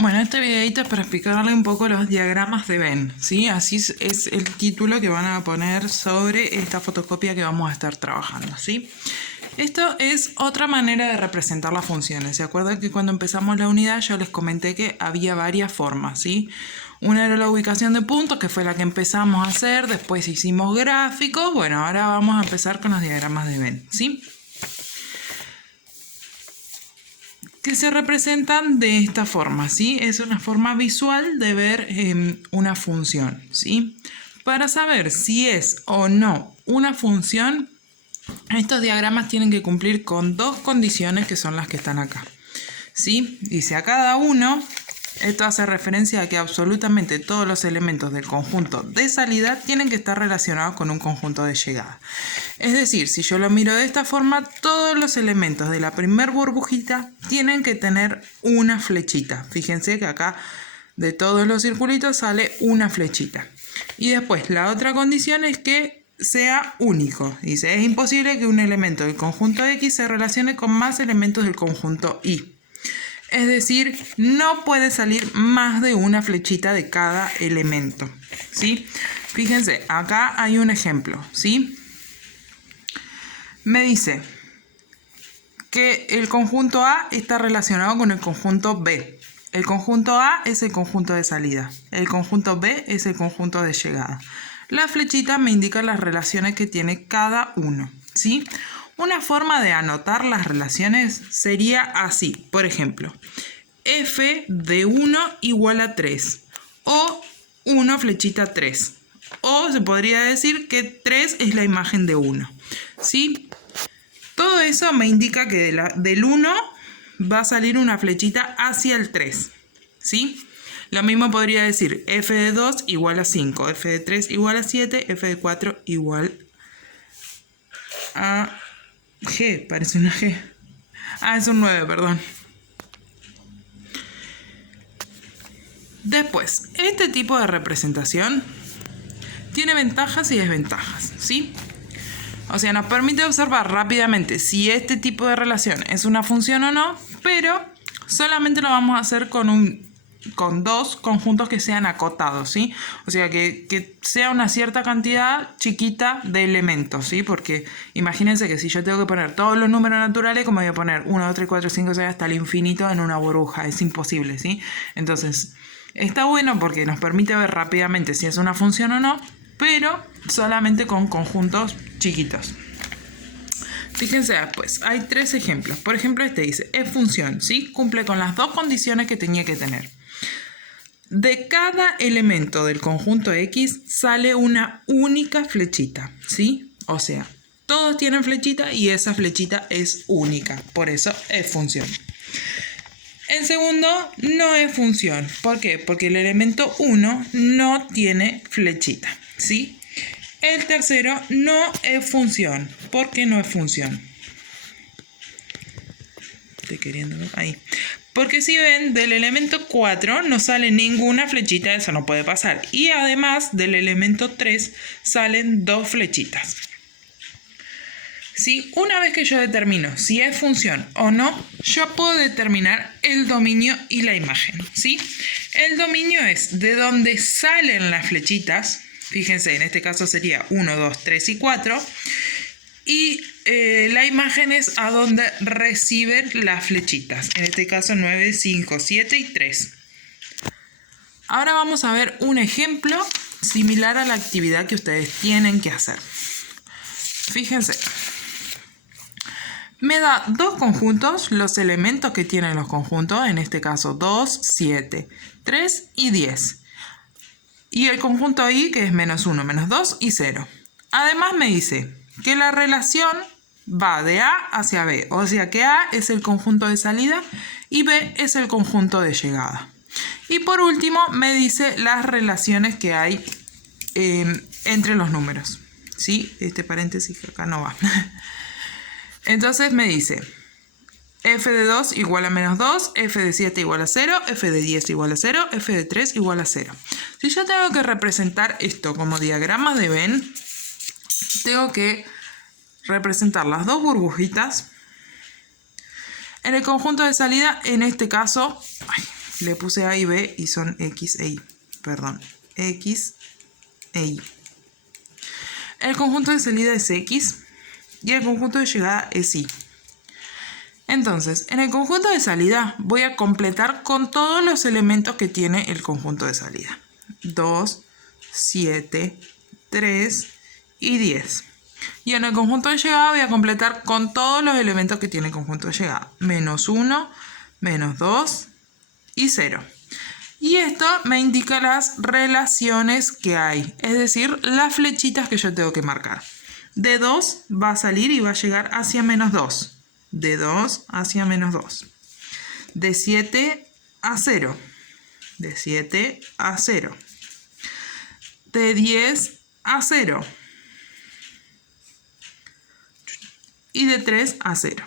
Bueno, este videito es para explicarle un poco los diagramas de Venn, ¿sí? Así es el título que van a poner sobre esta fotocopia que vamos a estar trabajando, ¿sí? Esto es otra manera de representar las funciones. ¿Se acuerdan que cuando empezamos la unidad yo les comenté que había varias formas, ¿sí? Una era la ubicación de puntos, que fue la que empezamos a hacer, después hicimos gráficos. Bueno, ahora vamos a empezar con los diagramas de Venn, ¿sí? Que se representan de esta forma, ¿sí? Es una forma visual de ver una función, ¿sí? Para saber si es o no una función, estos diagramas tienen que cumplir con dos condiciones que son las que están acá, ¿sí? Dice a cada uno, esto hace referencia a que absolutamente todos los elementos del conjunto de salida tienen que estar relacionados con un conjunto de llegada. Es decir, si yo lo miro de esta forma, todos los elementos de la primer burbujita tienen que tener una flechita. Fíjense que acá de todos los circulitos sale una flechita. Y después la otra condición es que sea único. Dice, es imposible que un elemento del conjunto X se relacione con más elementos del conjunto Y. Es decir, no puede salir más de una flechita de cada elemento, ¿sí? Fíjense, acá hay un ejemplo, ¿sí? Me dice que el conjunto A está relacionado con el conjunto B. El conjunto A es el conjunto de salida. El conjunto B es el conjunto de llegada. La flechita me indica las relaciones que tiene cada uno, ¿sí? Una forma de anotar las relaciones sería así. Por ejemplo, f de 1 igual a 3. O 1 flechita 3. O se podría decir que 3 es la imagen de 1. ¿Sí? Todo eso me indica que del 1 va a salir una flechita hacia el 3. ¿Sí? Lo mismo podría decir f de 2 igual a 5. F de 3 igual a 7. F de 4 igual a G. Parece una G. Ah, es un 9, perdón. Después, este tipo de representación tiene ventajas y desventajas, ¿sí? O sea, nos permite observar rápidamente si este tipo de relación es una función o no, pero solamente lo vamos a hacer con dos conjuntos que sean acotados, ¿sí? O sea, que sea una cierta cantidad chiquita de elementos, ¿sí? Porque imagínense que si yo tengo que poner todos los números naturales, como voy a poner 1, 2, 3, 4, 5, 6 hasta el infinito en una burbuja, es imposible, ¿sí? Entonces, está bueno porque nos permite ver rápidamente si es una función o no, pero solamente con conjuntos chiquitos. Fíjense después, hay tres ejemplos. Por ejemplo, este dice, es función, ¿sí? Cumple con las dos condiciones que tenía que tener. De cada elemento del conjunto X sale una única flechita, ¿sí? O sea, todos tienen flechita y esa flechita es única, por eso es función. El segundo no es función. ¿Por qué? Porque el elemento 1 no tiene flechita, ¿sí? El tercero no es función. ¿Por qué no es función? Estoy queriendo ver ahí. Porque si ven, del elemento 4 no sale ninguna flechita, eso no puede pasar. Y además del elemento 3 salen dos flechitas. ¿Sí? Una vez que yo determino si es función o no, yo puedo determinar el dominio y la imagen, ¿sí? El dominio es de donde salen las flechitas. Fíjense, en este caso sería 1, 2, 3 y 4. Y la imagen es a donde reciben las flechitas. En este caso 9, 5, 7 y 3. Ahora vamos a ver un ejemplo similar a la actividad que ustedes tienen que hacer. Fíjense. Me da dos conjuntos, los elementos que tienen los conjuntos, en este caso 2, 7, 3 y 10. Y el conjunto Y, que es menos 1, menos 2 y 0. Además me dice que la relación va de A hacia B, o sea que A es el conjunto de salida y B es el conjunto de llegada. Y por último me dice las relaciones que hay entre los números. ¿Sí? Este paréntesis que acá no va. Entonces me dice f de 2 igual a menos 2, f de 7 igual a 0, f de 10 igual a 0, f de 3 igual a 0. Si yo tengo que representar esto como diagrama de Venn, tengo que representar las dos burbujitas en el conjunto de salida, en este caso, Le puse A y B y son X e Y. Perdón, X e Y. El conjunto de salida es X y el conjunto de llegada es Y. Entonces, en el conjunto de salida voy a completar con todos los elementos que tiene el conjunto de salida. 2, 7, 3 y 10. Y en el conjunto de llegada voy a completar con todos los elementos que tiene el conjunto de llegada. Menos 1, menos 2 y 0. Y esto me indica las relaciones que hay, es decir, las flechitas que yo tengo que marcar. De 2 va a salir y va a llegar hacia menos 2. De 2 hacia menos 2. De 7 a 0. De 7 a 0. De 10 a 0. Y de 3 a 0.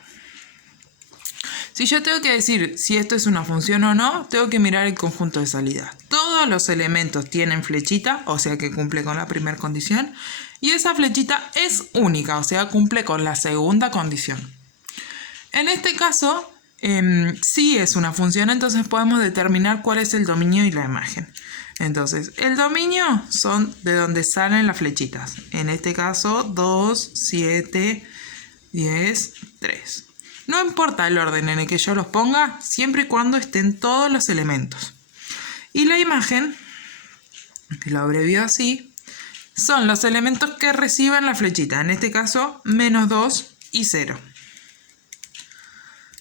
Si yo tengo que decir si esto es una función o no, tengo que mirar el conjunto de salida. Todos los elementos tienen flechita, o sea que cumple con la primera condición. Y esa flechita es única, o sea cumple con la segunda condición. En este caso, sí es una función, entonces podemos determinar cuál es el dominio y la imagen. Entonces, el dominio son de donde salen las flechitas. En este caso, 2, 7, 10, 3. No importa el orden en el que yo los ponga, siempre y cuando estén todos los elementos. Y la imagen, que lo abrevio así, son los elementos que reciben la flechita. En este caso, menos 2 y 0.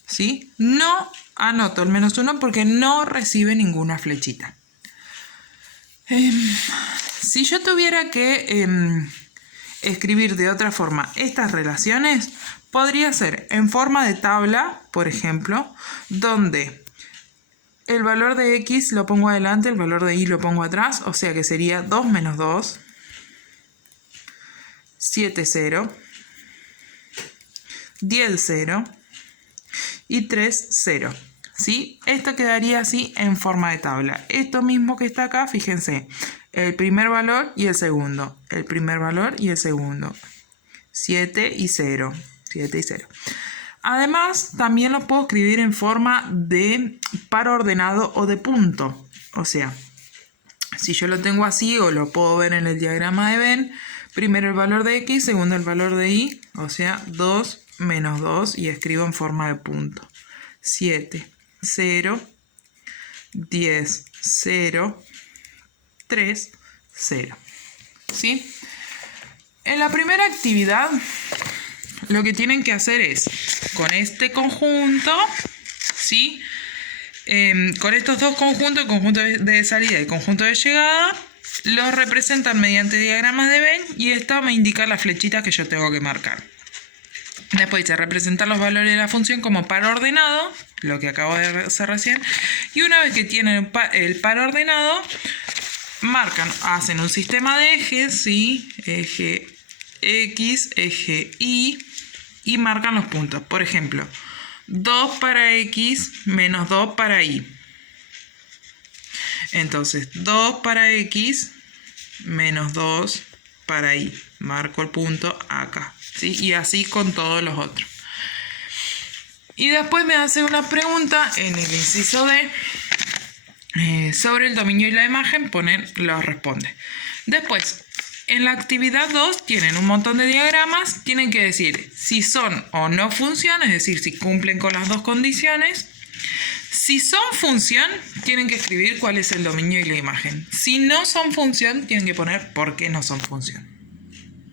¿Sí? No anoto el menos 1 porque no recibe ninguna flechita. Si yo tuviera que escribir de otra forma estas relaciones, podría ser en forma de tabla, por ejemplo, donde el valor de X lo pongo adelante, el valor de Y lo pongo atrás, o sea que sería 2 menos 2, 7, 0, 10, 0 y 3, 0. ¿Sí? Esto quedaría así en forma de tabla. Esto mismo que está acá, fíjense, el primer valor y el segundo, el primer valor y el segundo, 7 y 0. 7 y 0. Además, también lo puedo escribir en forma de par ordenado o de punto. O sea, si yo lo tengo así o lo puedo ver en el diagrama de Venn, primero el valor de X, segundo el valor de Y, o sea, 2 menos 2 y escribo en forma de punto. 7, 0, 10, 0, 3, 0. ¿Sí? En la primera actividad, lo que tienen que hacer es, con este conjunto, ¿sí? Con estos dos conjuntos, el conjunto de salida y el conjunto de llegada, los representan mediante diagramas de Venn y esto me indica las flechitas que yo tengo que marcar. Después dice representar los valores de la función como par ordenado, lo que acabo de hacer recién, y una vez que tienen el par ordenado, hacen un sistema de ejes, ¿sí? Eje X, eje Y, y marcan los puntos. Por ejemplo, 2 para X menos 2 para Y. Entonces, 2 para X menos 2 para Y. Marco el punto acá, ¿sí? Y así con todos los otros. Y después me hace una pregunta en el inciso D sobre el dominio y la imagen, lo responde. Después, en la actividad 2 tienen un montón de diagramas, tienen que decir si son o no función, es decir, si cumplen con las dos condiciones. Si son función, tienen que escribir cuál es el dominio y la imagen. Si no son función, tienen que poner por qué no son función.